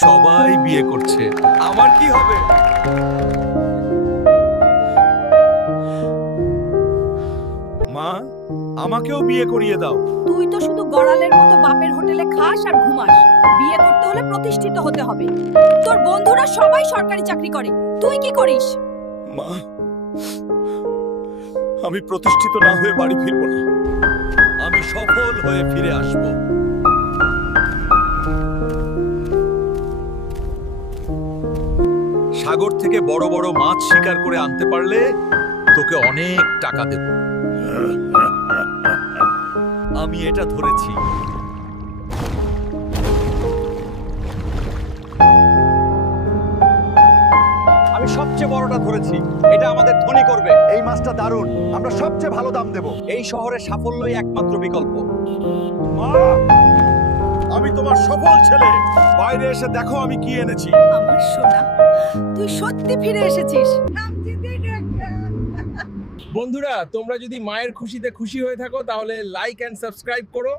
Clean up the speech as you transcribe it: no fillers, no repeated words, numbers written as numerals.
সবাই বিয়ে করছে, আমার কি হবে? মা, আমাকেও বিয়ে করিয়ে দাও। তুই তো শুধু গড়ালের মতো বাপের হোটেলে খাস আর ঘুমাস। বিয়ে করতে হলে প্রতিষ্ঠিত হতে হবে। তোর বন্ধুরা সবাই সরকারি চাকরি করে, তুই কি করিস? মা, আমি প্রতিষ্ঠিত না হয়ে বাড়ি ফিরবো না। আমি সফল হয়ে ফিরে আসব। সাগর থেকে বড় বড় মাছ শিকার করে আনতে পারলে তোকে অনেক টাকা দেব। আমি এটা ধরেছি। আমি সবচেয়ে বড়টা ধরেছি, এটা আমাদের ধনী করবে। এই মাছটা দারুণ, আমরা সবচেয়ে ভালো দাম দেব। এই শহরে সাফল্যই একমাত্র বিকল্প। মা, আমি তোমার সফল ছেলে। বাইরে এসে দেখো আমি কি এনেছি। আমার সোনা, তুই সত্যি ফিরে এসেছিস। বন্ধুরা, তোমরা যদি মায়ের খুশিতে খুশি হয়ে থাকো তাহলে লাইক এন্ড সাবস্ক্রাইব করো।